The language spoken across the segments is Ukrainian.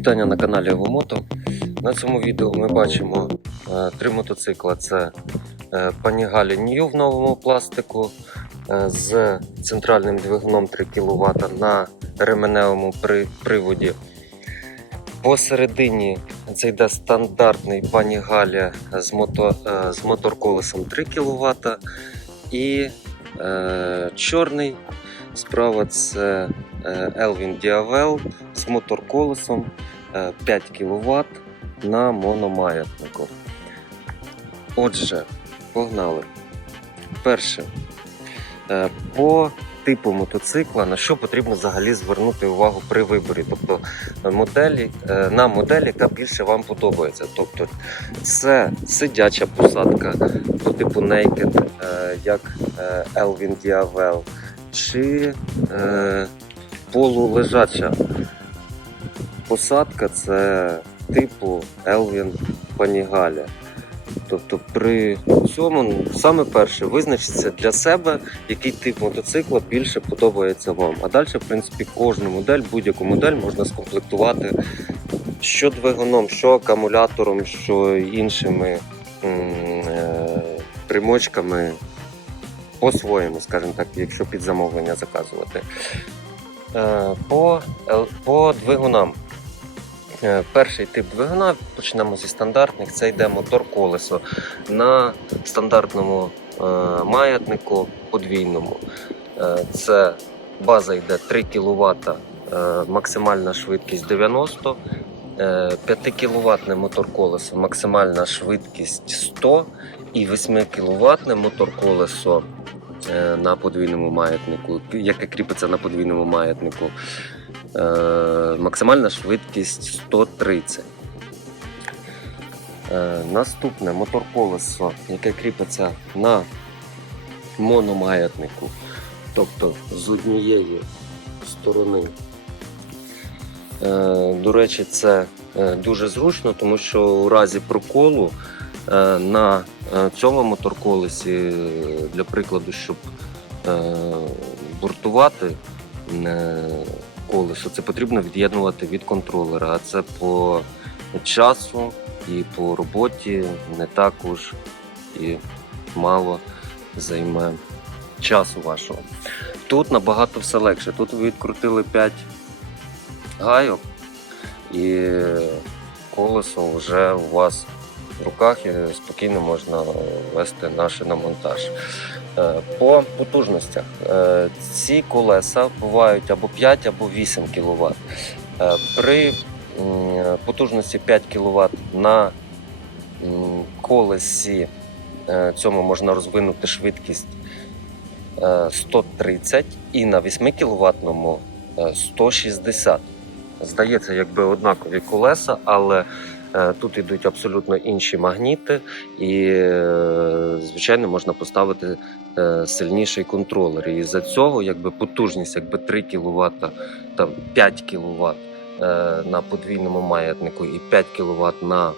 Вітання на каналі Евомото. На цьому відео ми бачимо е, три мотоцикла. Це е, Panigale New в новому пластику е, з центральним двигуном 3 кВт на ременевому при- приводі. Посередині це йде стандартний Panigale з, мото, е, з моторколесом 3 кВт і е, чорний. Справа це е, Elvin Diavel з моторколесом е, 5 кВт на мономаятнику. Отже, погнали. Перше. Е, По типу мотоцикла, на що потрібно взагалі звернути увагу при виборі. Тобто е, моделі, е, на модель, яка більше вам подобається. Тобто це сидяча посадка по типу Naked, е, як е, Elvin Diavel, чи е, полулежача посадка це типу Elvin Panigale. Тобто при цьому саме перше визначиться для себе, який тип мотоцикла більше подобається вам. А далі, в принципі, кожну модель, будь-яку модель можна скомплектувати що двигуном, що акумулятором, що іншими е, примочками по-своєму, скажімо так, якщо під замовлення заказувати. Е, По, по двигунам. Е, Перший тип двигуна почнемо зі стандартних. Це йде мотор колесо на стандартному е, маятнику подвійному. Це база йде 3 кВт, максимальна швидкість 90 е, 5 кВт мотор колесо, максимальна швидкість 100 і 8 кВт мотор колесо на подвійному маятнику, яке кріпиться на подвійному маятнику. Е, максимальна швидкість 130. Е, наступне мотор колесо, яке кріпиться на мономаятнику, тобто з однієї сторони. Е, До речі, це е, дуже зручно, тому що у разі проколу е, на е, цьому моторколесі, е, для прикладу, щоб е, бортувати е, колесо, це потрібно від'єднувати від контролера. А це по часу і по роботі не також і мало займе часу вашого. Тут набагато все легше. Тут ви відкрутили 5 гайок і колесо вже у вас в руках і спокійно можна вести наше на монтаж. Е, По потужностях Е, ці колеса бувають або 5, або 8 кВт. При потужності 5 кВт на колесі е, цьому можна розвинути швидкість е, 130 і на 8 кВт 160. Здається, якби однакові колеса, але е, тут йдуть абсолютно інші магніти, і, е, звичайно, можна поставити е, сильніший контролер. І за цього якби потужність якби 3 кВт, там 5 кВт на подвійному маятнику і 5 кВт на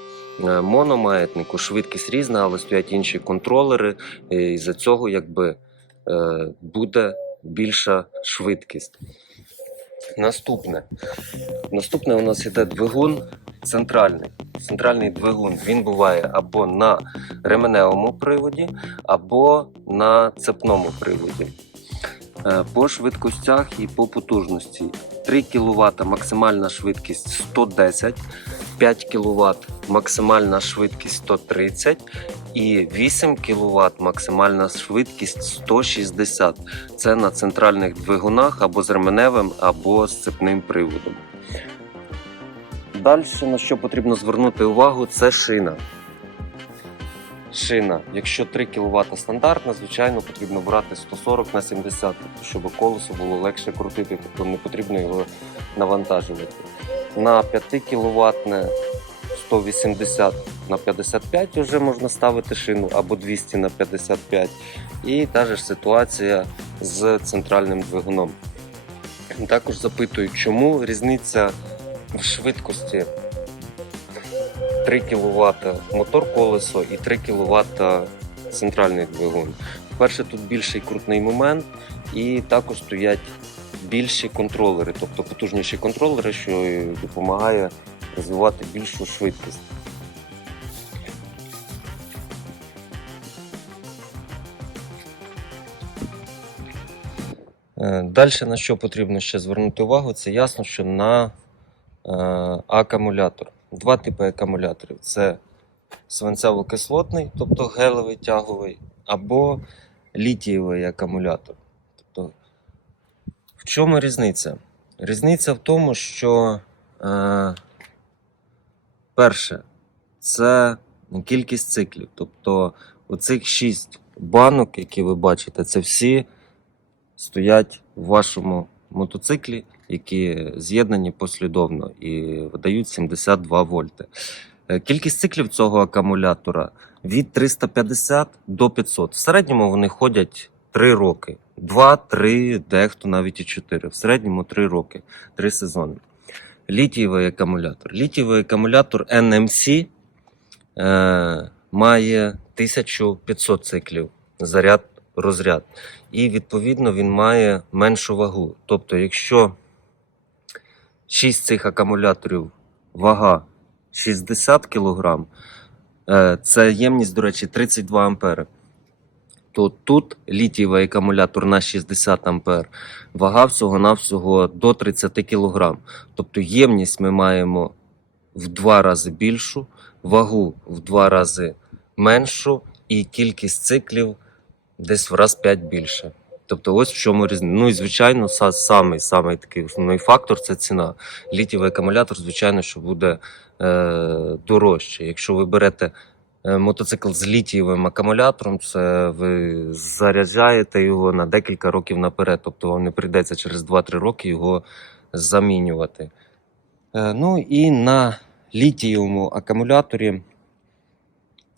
е, мономаятнику. Швидкість різна, але стоять інші контролери. І за цього якби е, буде більша швидкість. Наступне. Наступне у нас іде двигун центральний. Центральний двигун він буває або на ременевому приводі, або на цепному приводі. Е, По швидкостях і по потужності 3 кВт максимальна швидкість 110, 5 кВт максимальна швидкість 130 і 8 кВт максимальна швидкість 160. Це на центральних двигунах або з ременевим, або з цепним приводом. Далі, на що потрібно звернути увагу, це шина. Шина. Якщо 3 кВт стандартна, звичайно, потрібно брати 140 на 70, тобто, щоб колесо було легше крутити, тобто не потрібно його навантажувати. На 5 кВт 180 на 55 вже можна ставити шину або 200 на 55. І та ж ситуація з центральним двигуном. Також запитують, чому різниця в швидкості 3 кВт мотор колесо і 3 кВт центральний двигун. По-перше, тут більший крутний момент, і також стоять більші контролери, тобто потужніші контролери, що допомагає розвивати більшу швидкість. Далі на що потрібно ще звернути увагу, це ясно, що на е, акумулятор. Два типи акумуляторів: це свинцево-кислотний, тобто гелевий тяговий, або літієвий акумулятор. Тобто, в чому різниця? Різниця в тому, що е, перше, це кількість циклів. Тобто, оцих 6 банок, які ви бачите, це всі стоять в вашому мотоциклі, які з'єднані послідовно і видають 72 вольти. Е, Кількість циклів цього акумулятора від 350 до 500. В середньому вони ходять 3 роки. 2, 3, дехто навіть і 4. В середньому 3 роки, 3 сезони. Літієвий акумулятор. Літієвий акумулятор NMC е, має 1500 циклів заряд розряд. І відповідно він має меншу вагу. Тобто, якщо 6 цих акумуляторів вага 60 кг, е, це ємність, до речі, 32 ампери. То тут літієвий акумулятор на 60 ампер, вага всього-навсього до 30 кг. Тобто ємність ми маємо в два рази більшу, вагу в два рази меншу, і кількість циклів десь в раз 5 більше. Тобто, ось в чому різниця. Ну і звичайно, са- самий, самий такий основний фактор це ціна. Літієвий акумулятор, звичайно, що буде е, дорожче. Якщо ви берете е, мотоцикл з літієвим акумулятором, це ви заряджаєте його на декілька років наперед. Тобто вам не прийдеться через 2-3 роки його замінювати. Е, ну і на літієвому акумуляторі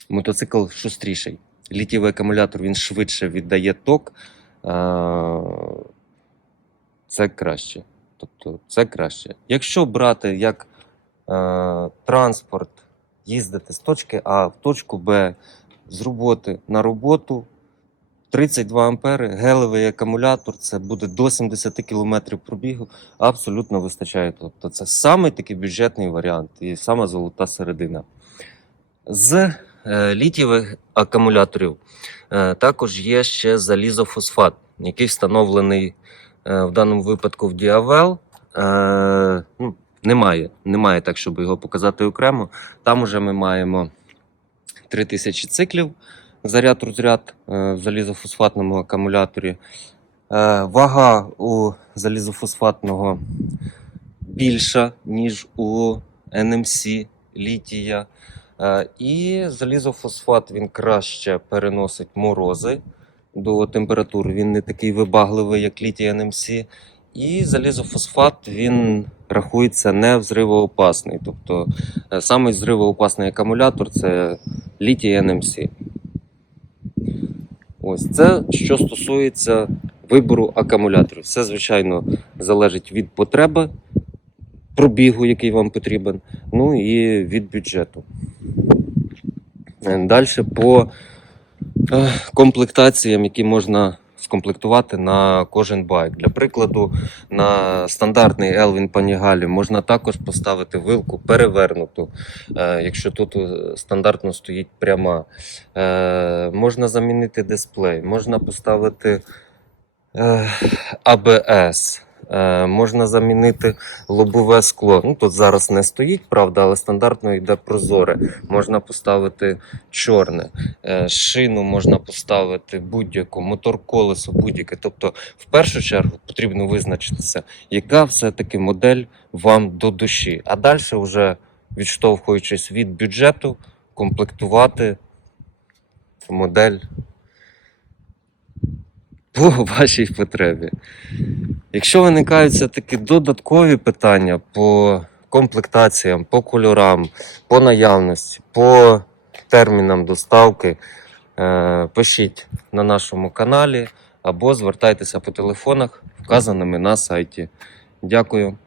мотоцикл шустріший. Літієвий акумулятор він швидше віддає ток. Е, Це краще. Тобто це краще. Якщо брати як е, транспорт, їздити з точки А в точку Б з роботи на роботу. 32 ампери, гелевий акумулятор, це буде до 70 км пробігу, абсолютно вистачає. Тобто це саме такий бюджетний варіант і сама золота середина. З літієвих акумуляторів е, також є ще залізофосфат, який встановлений е, в даному випадку в Діавел. Е, ну, немає, немає так, щоб його показати окремо. Там уже ми маємо 3000 циклів заряд розряд е, в залізофосфатному акумуляторі. Е, Вага у залізофосфатного більша, ніж у NMC літія. Е, І залізофосфат він краще переносить морози до температур. Він не такий вибагливий, як літій NMC. І залізофосфат він рахується не взривоопасний. Тобто е, самий взривоопасний акумулятор це літій NMC. Ось це що стосується вибору акумуляторів. Все, звичайно, залежить від потреби пробігу, який вам потрібен, ну і від бюджету. Далі по е, комплектаціям, які можна скомплектувати на кожен байк. Для прикладу, на стандартний Elvin Panigale можна також поставити вилку перевернуту, е, якщо тут е, стандартно стоїть пряма. Е, Можна замінити дисплей, можна поставити е, ABS. Е, Можна замінити лобове скло. Ну тут зараз не стоїть, правда, але стандартно йде прозоре. Можна поставити чорне, Е, шину можна поставити будь-яку, мотор колесо будь-яке. Тобто, в першу чергу потрібно визначитися, яка все-таки модель вам до душі. А далі, вже відштовхуючись від бюджету, комплектувати модель по вашій потребі. Якщо виникають все-таки додаткові питання по комплектаціям, по кольорам, по наявності, по термінам доставки, е, пишіть на нашому каналі або звертайтеся по телефонах, вказаними на сайті. Дякую.